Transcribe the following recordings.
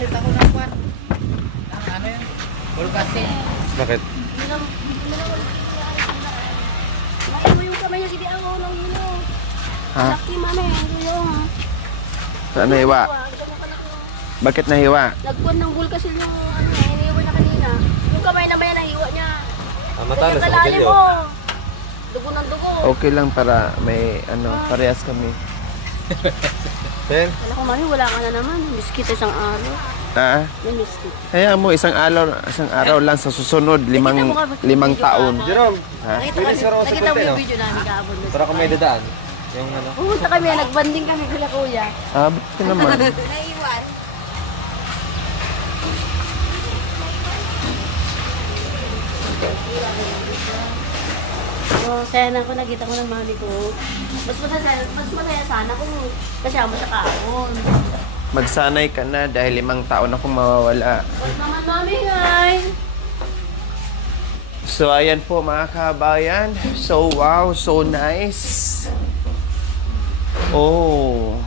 magpapalit ako ng kwan. Ano yun? Bulkasin. Bakit? Ano yung kamay niya, hindi ako nang hilo. Ha? Laki man eh, hindi yung... Saan nahiwa? Bakit nahiwa? Nagkuhan ng bulkasil yung ano, hinihiwa na kanina. Yung kamay naman yan, nahiwa niya. Matalas ang kalalim mo. Dugo ng dugo. Okay lang para may parehas kami. Then, Wala ko mami, wala ka na naman. Miskit isang araw. May miskit. kaya mo isang araw lang sa susunod, limang taon. Jerome, Ha? Nakita mo yung video namin kahapon. para kung may dadaan. Yung ano. Pumunta kami, nagbanding kami kila kuya. Bakit ka naman? Naiwan. Oh, saya na ako, nakita ko ng mami ko. Mas masaya sana kung kasama siya kahapon. Magsanay ka na dahil 5 taon akong mawawala. Ba't naman mami, ay? So, ayan po mga kabayan. So, wow, so nice. Oh.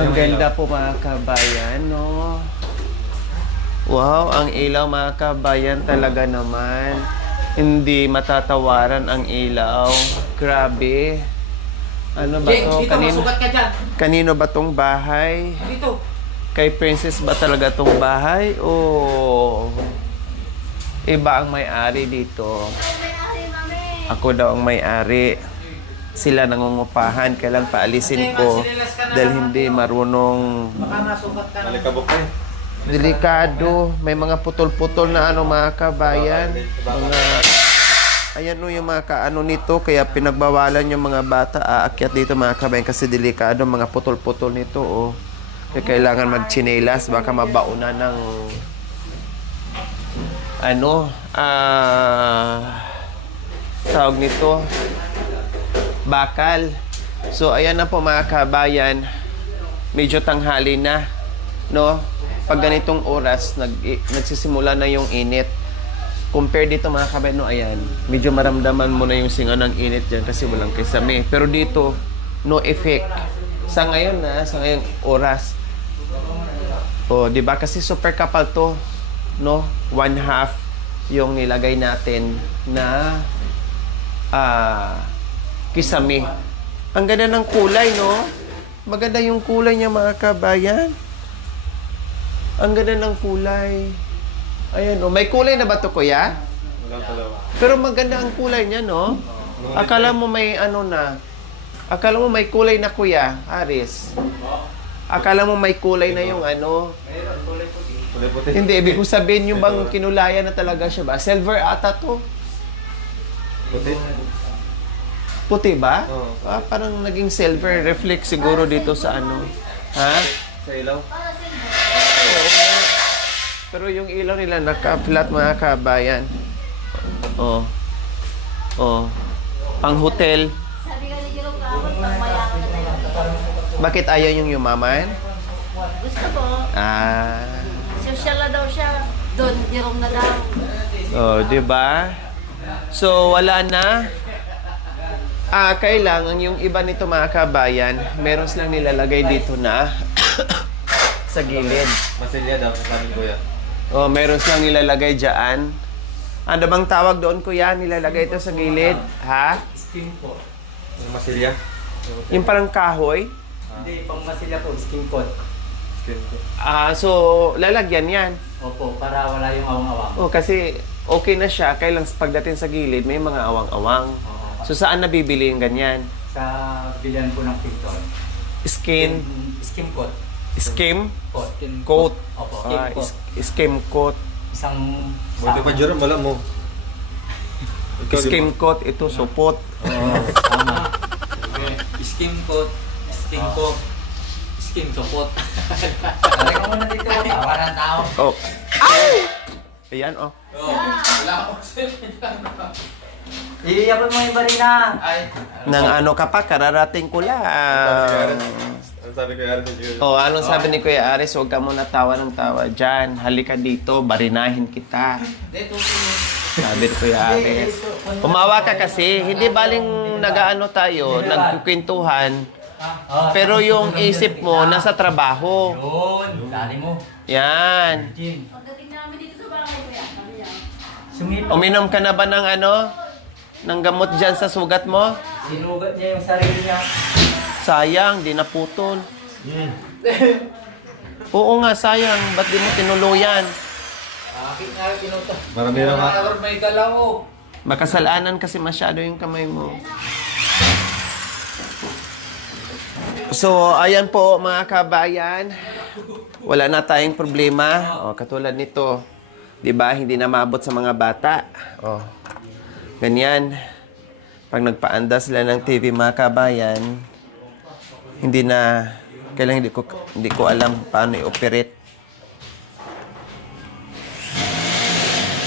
Ang ganda po mga kabayan, no? Wow, ang ilaw mga kabayan talaga naman. Hindi matatawaran ang ilaw. Grabe. Ano ba to? Dito, masugat ka dyan. Kanino ba tong bahay? Dito. Kay Princess ba talaga tong bahay? O iba ang may-ari dito? Ako daw ang may-ari. Sila nangungupahan. Kailan paalisin ko dahil hindi marunong. Baka masugat ka na. Malikabok na eh. Delikado. May mga putol-putol na mga kabayan. Mga, ayan yung mga kaano nito. Kaya pinagbawalan yung mga bata aakyat dito mga kabayan kasi delikado. Mga putol-putol nito. Oh. Kaya kailangan magchinelas. Baka mabauna ng tawag nito bakal. So ayan na po mga kabayan. Medyo tanghali na. No? Pag ganitong oras, nagsisimula na yung init. Compare dito mga kabayan, no, ayan. Medyo maramdaman mo na yung singa ng init dyan kasi walang kisame. Pero dito, no effect. Sa ngayon sa ngayong oras. O, di ba? Kasi super kapal to. No? 1/2 yung nilagay natin na kisame. Ang ganda ng kulay, no? Maganda yung kulay niya mga kabayan. Ang ganda ng kulay. Ayan, oh. May kulay na ba to, kuya? Walang dalawa. Pero maganda ang kulay niya, no? Akala mo may Akala mo may kulay na, kuya, Aris. Akala mo may kulay na yung Puti-puti. Hindi, ibig ko sabihin yung bang kinulayan na talaga siya ba? Silver ata to. Puti. Puti ba? Oo. Parang naging silver. Reflect siguro dito sa Ha? Sa ilaw. Pero yung ilaw nila naka-flat mga kabayan. Oh. Oh. Pang hotel. Sabi ka ni Jerome kahapon, pag mayaman na tayo. Bakit ayaw yung yumaman? Gusto ko, social na daw siya. Doon, Jerome na daw. Oh, 'di ba? So wala na. Kailangan yung iba nito mga kabayan, meron silang nilalagay dito na sa gilid. Masilya daw, sabi ko yan. Oh, meron silang nilalagay diyan. Ano bang tawag doon, kuya? Nilalagay ito sa gilid, ha? Skin po. Yung masilya. Yung parang kahoy. Hindi, pang masilya po, skin coat. Skin ko. So lalagyan 'yan. Opo, para wala yung awang-awang. Oh, kasi okay na siya, kailang pagdating sa gilid may mga awang-awang. So saan nabibili yung ganyan? Sa bilihan po ng Pinton. Skin Skin coat. skim Coat. coat. Opo, skin coat. Skim coat. Isang Buti pa Jerome, wala mo. Ikaw, Skim coat ito supot. Tama. Skin coat, skin coat, skin support. Teka muna dito, tawa ng tao. Oh. Ow! Ayan oh. Wala ako Iyapon mo yung barina. Ay. Nang ka pa, kararating ko lang. Ang sabi ko yan sa Jerome. Oh, anong sabi ni Kuya Aris? Huwag ka muna tawa ng tawa dyan. Halika dito, barinahin kita. Sabi ni Kuya Aris. Umawa ka kasi, hindi baling tayo, nagkukwentuhan. Pero yung isip mo, nasa trabaho. Yun, dali mo. Yan. Jim. Pagdating namin dito sa bahay, kuya, sabi niya, Sumipo. Uminom ka na ba ng ano? Ng gamot dyan sa sugat mo? Sinugat niya yung sarili niya. Sayang, di naputol. Oo nga, sayang. Ba't di mo tinuluyan? Akin nga yung pinuto. Marami na nga. May galaw ko. Makasalanan kasi masyado yung kamay mo. So, ayan po mga kabayan. Wala na tayong problema. O, katulad nito. 'Di ba? Hindi na maabot sa mga bata. O, ganyan. Pag nagpaanda sila ng TV mga kabayan, hindi na, kailangan hindi ko alam paano i-operate.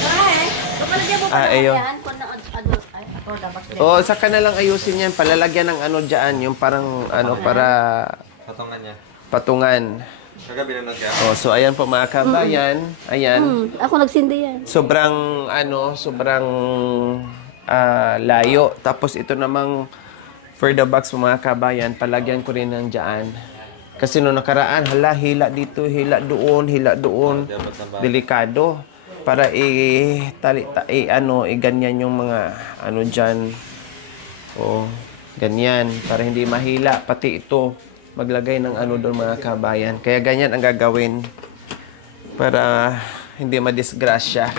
"Ay, kapalagyan mo pa Ah, naman ayun. yan, kung na, ano, ay, ako dapat din." O, saka na lang ayusin yan. Palalagyan ng ano dyan. Yung parang, ano, para Patungan niya. patungan. Kagabi na kaya. O, so ayan po mga kabayan. Ayan. Ako nagsindi yan. Sobrang, sobrang layo. Tapos ito namang for the box mga kabayan, palagyan ko rin ng dyan. Kasi nung nakaraan, hala, hila dito, hila doon. Delikado. Para ganyan yung mga, dyan. O, ganyan. Para hindi mahila. Pati ito, maglagay ng doon mga kabayan. Kaya ganyan ang gagawin. Para hindi madisgrasya.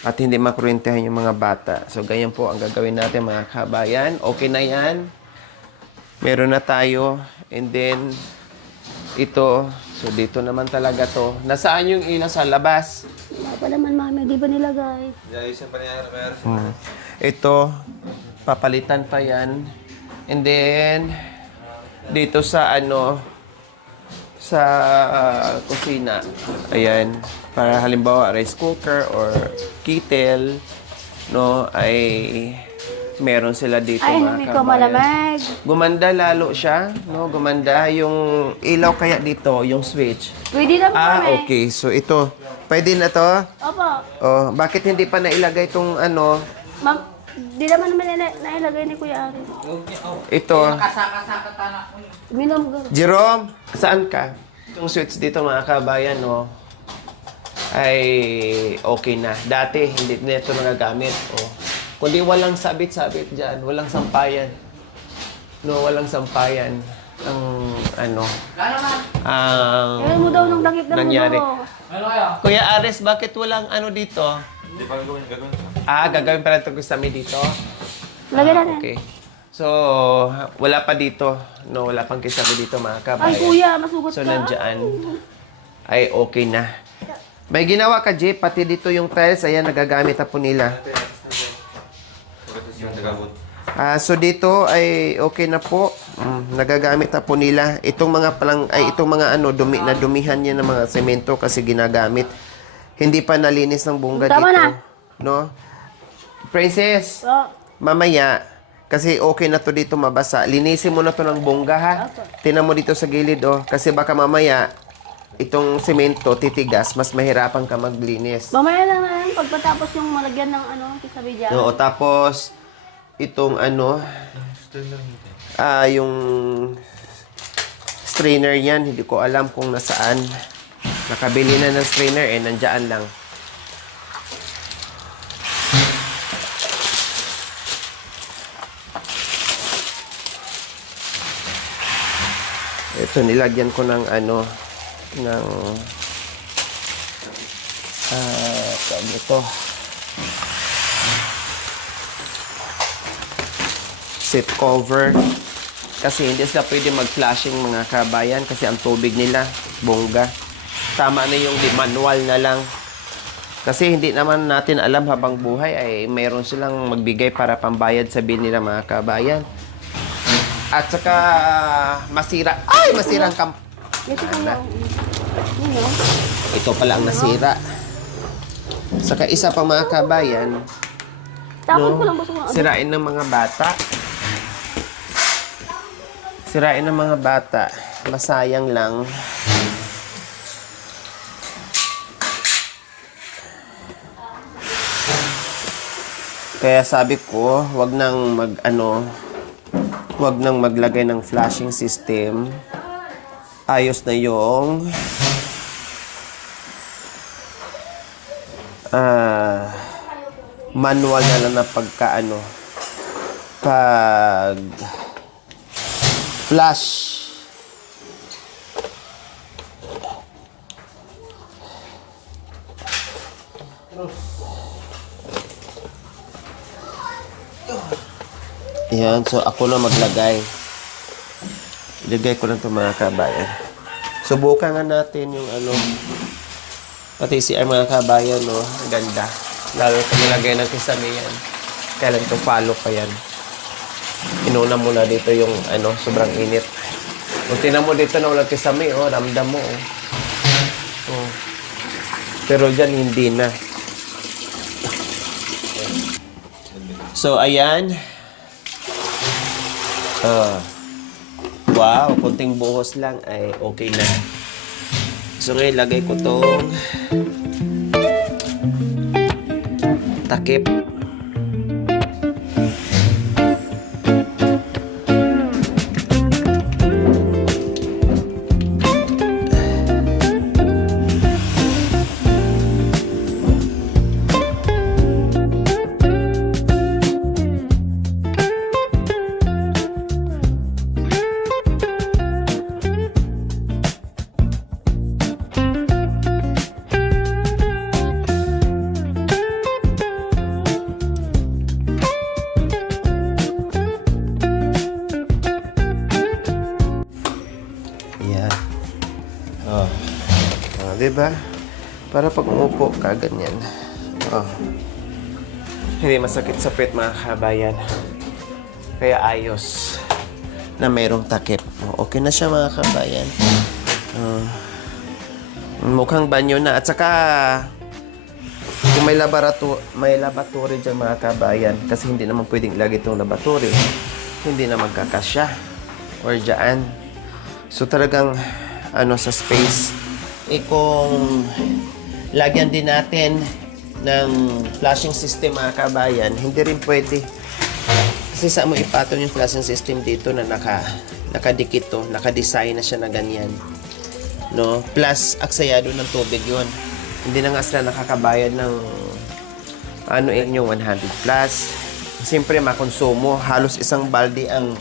At hindi makurintihan yung mga bata. So, ganyan po ang gagawin natin mga kabayan. Okay na yan. Meron na tayo. And then, ito. So, dito naman talaga to. Nasaan yung ilaw sa labas? Wala pa naman, mami. Di ba nilagay? Ayusin pa niya. Ito. Papalitan pa yan. And then, dito sa sa kusina. Ayan. Para halimbawa, rice cooker or kettle, ay meron sila dito Ay, mga hindi ko kabayan. malamig. Gumanda lalo siya, Gumanda yung ilaw kaya dito, yung switch. Pwede na po, mami. Okay. So, ito. Pwede na to? Opo. Oh, bakit hindi pa nailagay tong Ma'am, di naman nailagay ni Kuya Ari. ito? Kasaka-saka tanak mo. Minom ko. Jerome, saan ka? Itong switch dito mga kabayan, ay okay na. Dati, hindi na ito nagagamit. Kundi walang sabit-sabit dyan. Walang sampayan. Walang sampayan. Ang Kaya mo daw nung dakip na nangyari. mo. Ano kaya? Kuya Ares, bakit walang dito? Hindi pa gagawin. Gagawin pa rin ito gusto dito? Lagay natin. Okay. So, wala pa dito. Wala pang kisabi dito mga kabayan. Ay, Kuya, masugot So, ka. nandyan. Ay, okay na. May ginawa ka, Jay. Pati dito yung tiles, ayan, nagagamit na po nila. So, dito ay okay na po. Nagagamit na po nila. Itong mga dumi na dumihan niya ng mga semento kasi ginagamit. Hindi pa nalinis ng bungga Tama dito. na. Princess, Oh, mamaya, kasi okay na to dito mabasa. Linisin mo na to ng bongga, ha? Tinan mo dito sa gilid, Kasi baka mamaya, itong semento titigas, mas mahirapan ka maglinis. mamaya na yan. Pagpatapos yung malagyan ng kisabi dyan. Oo, tapos, itong yung strainer yan, hindi ko alam kung nasaan. Nakabili na ng strainer, nandyan lang. Ito, nilagyan ko ng tawag ito. Seat cover. Kasi hindi sila pwede mag-flashing mga kabayan kasi ang tubig nila, bongga. Tama na yung manual na lang. Kasi hindi naman natin alam habang buhay ay mayroon silang magbigay para pambayad sa bill nila mga kabayan. At saka masira. Ay, masira ang Kasi Kuya, Ito pala ang nasira. Saka isa pa mga kabayan, tapos ko lang gusto mo. sirain ng mga bata. Sirain ng mga bata. Masayang lang. Kaya sabi ko, wag nang Huwag nang maglagay ng flashing system. Ayos na yung manual na lang na pag flash. Yan, so ako na maglagay. Ilagay ko lang ito mga kabayan. Subukan nga natin yung pati si mga kabayan, no? Ang ganda. Lalo kung nilagay ng kisame yan. Kailan ito follow pa yan. Inuna muna dito yung sobrang init. Kung tinan mo dito na walang kisame, ramdam mo. Pero dyan hindi na. So, ayan. Wow, konting buhos lang ay okay na. So ngayon, lagay ko tong takip. Diba? Para pag umupo ka, ganyan. Hindi masakit sa pet mga kabayan. Kaya ayos na mayroong takip. Okay na siya mga kabayan. Mukhang banyo na. At saka, kung may laboratory dyan mga kabayan, kasi hindi naman pwedeng ilagay itong laboratory. Hindi na magkakasya. Or dyan. So talagang, sa space. Kung lagyan din natin ng flashing system mga kabayan, hindi rin pwede. Kasi saan mo ipatong yung flashing system dito na nakadikit to, nakadesign na siya na ganyan. No? Plus, aksayado ng tubig yun. Hindi na nga sila nakakabayad ng 100 plus. Siyempre, makonsumo. Halos isang balde ang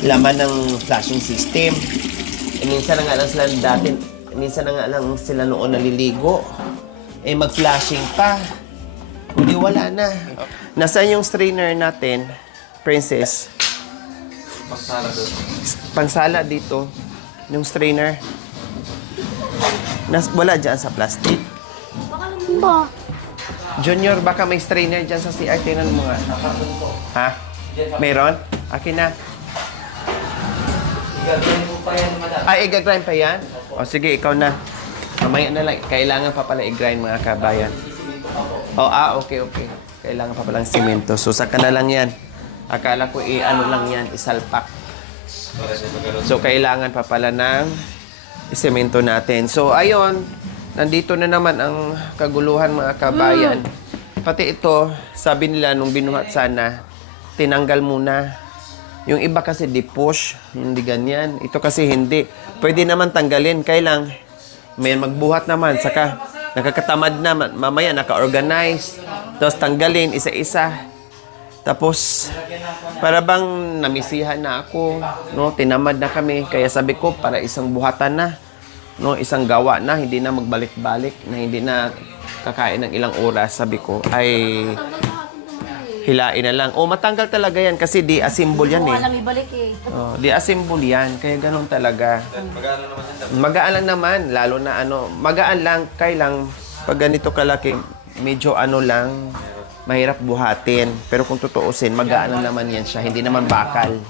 laman ng flashing system. Minsan na nga lang sila noon naliligo. Mag-flashing pa. Hindi, wala na. Nasaan yung strainer natin, Princess? Pangsala dito. Yung strainer. Wala dyan sa plastic. Baka naman ba? Junior, baka may strainer dyan sa CR. Tingnan mo nga. Ha? Meron? Akin na. Gagawin mo pa yan, madam. I-grind pa yan? O sige, ikaw na. Mamaya na lang. Kailangan pa pala i-grind mga kabayan. Okay. Kailangan pa palang simento. So, saka na lang yan. Akala ko lang yan, isalpak. So, kailangan pa pala ng isemento natin. So, ayun. Nandito na naman ang kaguluhan mga kabayan. Pati ito, sabi nila nung binuhat sana, tinanggal muna. Yung iba kasi di-push, hindi ganyan. Ito kasi hindi. Pwede naman tanggalin. Kailang may magbuhat naman. Saka nakakatamad na. Mamaya naka-organize. Tapos tanggalin isa-isa. Tapos para bang namisihan na ako. No? Tinamad na kami. Kaya sabi ko, para isang buhatan na. No? Isang gawa na. Hindi na magbalik-balik. Na hindi na kakain ng ilang oras. Sabi ko, ay hilain na lang. Matanggal talaga yan kasi di-assemble yan eh. Walang ibalik eh. Di-assemble yan. Kaya ganun talaga. Magaan lang naman. Lalo na magaan lang. Kailang pag ganito kalaki, medyo lang, mahirap buhatin. Pero kung tutuusin, magaan lang naman yan siya. Hindi naman bakal.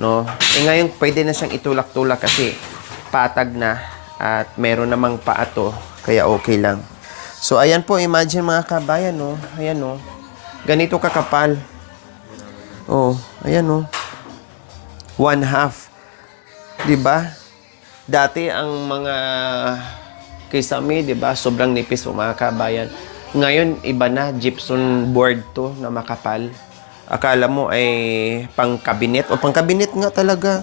No? Ngayon, pwede na siyang itulak-tulak kasi patag na at meron namang paato. Kaya okay lang. So, ayan po. Imagine mga kabayan, no? Ayan, no? Ganito kakapal. Ayan 1/2. 'Di ba? Dati ang mga kisame, 'di ba? Sobrang nipis mga kabayan. Ngayon iba na, gypsum board 'to na makapal. Akala mo ay pang-kabinet. O pang-kabinet nga talaga.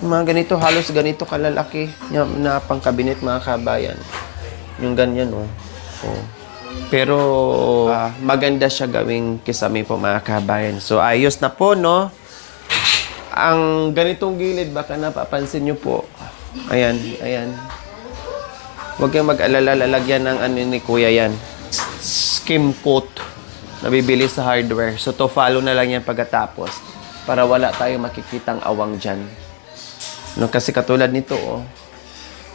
Yung mga ganito, halos ganito kalalaki. Yung na pang-kabinet mga kabayan. Yung ganyan, oh. Oh. Pero maganda siya gawing kisame po mga kabayan. So ayos na po, no? Ang ganitong gilid, baka napapansin nyo po. Ayan, ayan. Huwag kayong mag-alala, lalagyan ng ano ni Kuya yan. Skim coat. Nabibili sa hardware. So to follow na lang yan pagkatapos. Para wala tayong makikitang awang dyan. No, kasi katulad nito, oh.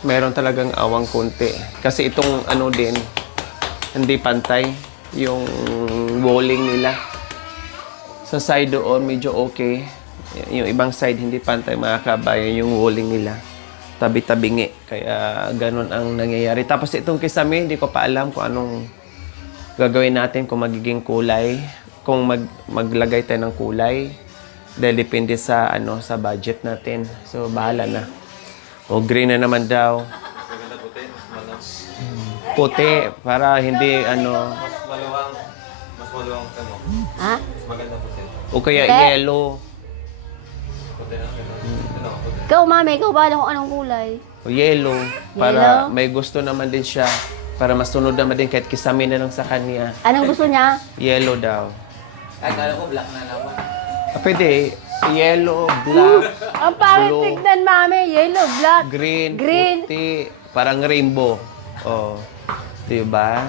Meron talagang awang konti. Kasi itong ano din, hindi pantay. Yung walling nila. Sa side doon, medyo okay. Yung ibang side, hindi pantay mga kabayan. Yung walling nila. Tabi-tabingi. Kaya ganun ang nangyayari. Tapos itong kisame, hindi ko pa alam kung anong gagawin natin, kung magiging kulay. Kung maglagay tayo ng kulay. Dahil depende sa, sa budget natin. So, bahala na. O green na naman daw. Maganda puti, mas malang. Puti, para hindi Mas maluwang ka mo. Ha? Mas maganda puti. o kaya Puti. yellow. Puti na, gano'n. Ano, puti. Ikaw, mami, ikaw bahala kung anong kulay. O yellow. Para Yellow? may gusto naman din siya. Para mas tunod naman din kahit kisame na lang sa kanya. Anong gusto niya? Yellow daw. Ay, kala ko black na naman. Pwede. Yellow, black, Ang pangit Blue. tignan, mami. Yellow, black. green, Green. puti. Parang rainbow. O. Diba?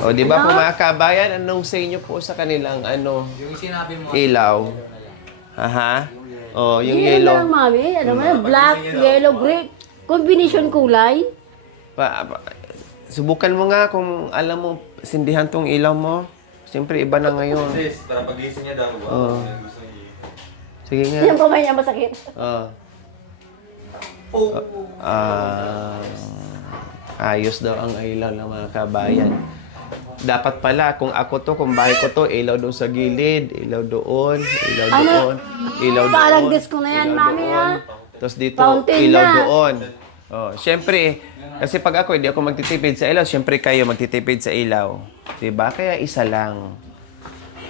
O, di ba po mga kabayan, anong say nyo po sa kanilang Yung sinabi mo, ilaw? Aha. O, yung Yellow yellow. lang, mami. Ano mo, black, yellow, green. Combination kulay. Subukan mo nga kung alam mo, sindihan tong ilaw mo. Siyempre, iba na ngayon. Sis, para pagising niya daw. Oo. Wow, yan gusto niya. Sige nga. Yung kamay niya masakit. Ayos daw ang ilaw ng mga kabayan. Dapat pala, kung ako to, kung bahay ko to, ilaw doon sa gilid, ilaw doon, ilaw doon, ilaw doon. Parang disco na yan, ilaw mami, doon. ha? Tapos dito, Fountain ilaw na. doon. Oh, syempre, kasi pag ako, hindi ako magtitipid sa ilaw, syempre kayo magtitipid sa ilaw. Diba? Kaya isa lang.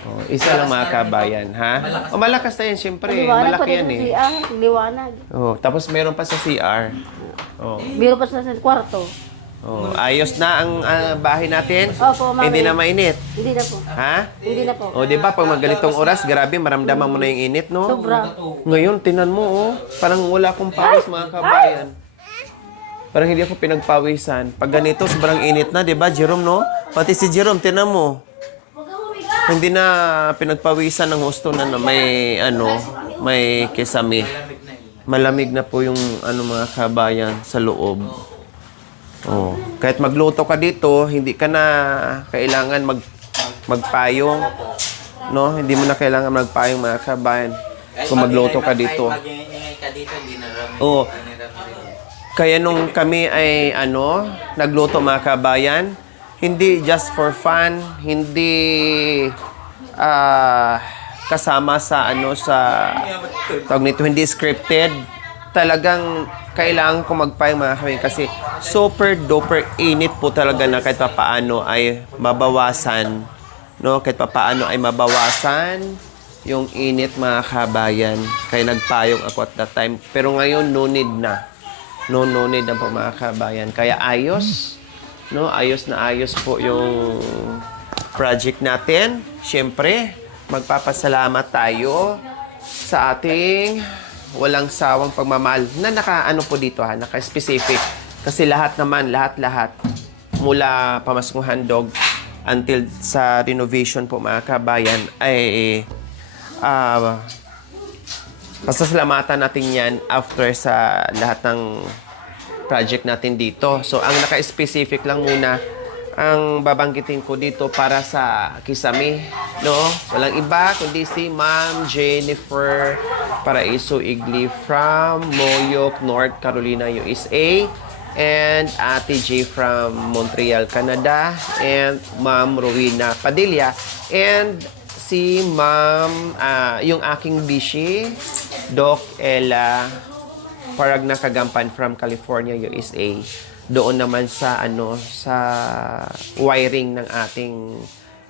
Oh, isa lang mga kabayan, ha? O malakas na yan, syempre. Liwanag pa Malaki rin yan sa eh. CR. Liwanag. Oh, tapos meron pa sa CR. Oh. Biro pa sa kwarto. Oh, ayos na ang bahay natin. Opo, mami. Hindi na mainit. Hindi na po. Ha? Hindi na po. O, di ba, pag ganitong oras, grabe, maramdaman mo na yung init, no? Sobra. Ngayon, tinan mo, oh. Parang wala akong pawis, mga kabayan. Parang hindi ako pinagpawisan. Pag ganito, sobrang init na, di ba, Jerome, no? Pati si Jerome, tinan mo. Hindi na pinagpawisan ng gusto na may, may kisame. Malamig na po yung, mga kabayan sa loob. Oh, kahit magluto ka dito, hindi ka na kailangan magpayong. No, hindi mo na kailangan magpayong mga kabayan. Kung magluto ka dito. Mag-ingay ka dito, hindi na rami. Oo. Kaya nung kami ay nagluto mga kabayan, hindi just for fun, hindi kasama sa sa tawag nito, hindi scripted. Talagang kailangan ko magpayong mga kabayan kasi super duper init po talaga na kahit papaano ay mabawasan, no? Kahit papaano ay mabawasan yung init mga kabayan. Kaya nagpayong ako at that time. Pero ngayon no need na. No need na po mga kabayan. Kaya ayos, no? Ayos na ayos po yung project natin. Siyempre, magpapasalamat tayo sa ating walang sawang pagmamahal na naka po dito naka-specific. Kasi lahat mula pamaskong handog until sa renovation po mga kabayan ay pasasalamatan natin yan after sa lahat ng project natin dito. So ang naka-specific lang muna ang babanggitin ko dito para sa kisame, no? Walang iba kundi si Ma'am Jennifer Paraiso Igli from Moyoc, North Carolina, USA, and Ate J from Montreal, Canada, and Ma'am Rowena Padilla, and si Ma'am, yung aking bishi, Doc Ella Paragna Kagampan from California, USA. Doon naman sa sa wiring ng ating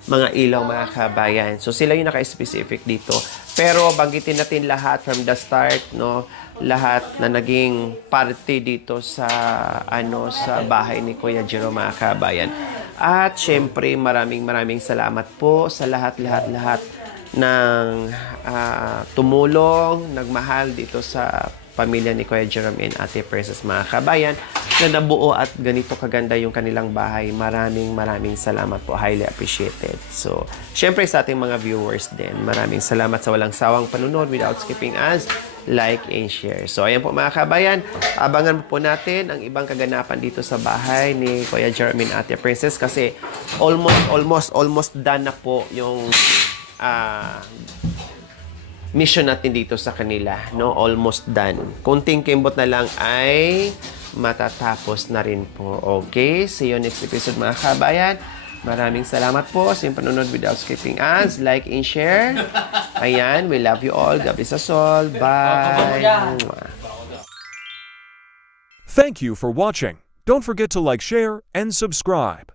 mga ilaw, mga kabayan. So sila yung naka-specific dito. Pero banggitin natin lahat from the start, no? Lahat na naging party dito sa sa bahay ni Kuya Jerome, mga kabayan. At syempre, maraming salamat po sa lahat ng tumulong, nagmahal dito sa pamilya ni Kuya Jerome and Ate Princess, mga kabayan, na nabuo at ganito kaganda yung kanilang bahay. Maraming salamat po. Highly appreciated. So, syempre sa ating mga viewers din, maraming salamat sa walang sawang panunod without skipping ads, like and share. So, ayan po mga kabayan, abangan po natin ang ibang kaganapan dito sa bahay ni Kuya Jerome and Ate Princess kasi almost done na po yung mission natin dito sa kanila, no? Almost done. Kunting kimbot na lang ay matatapos na rin po. Okay? See you next episode, mga kabayan. Maraming salamat po sa inyong panunod without skipping ads. Like and share. Ayan, we love you all. God bless us all. Bye. Thank you for watching. Don't forget to like, share, and subscribe.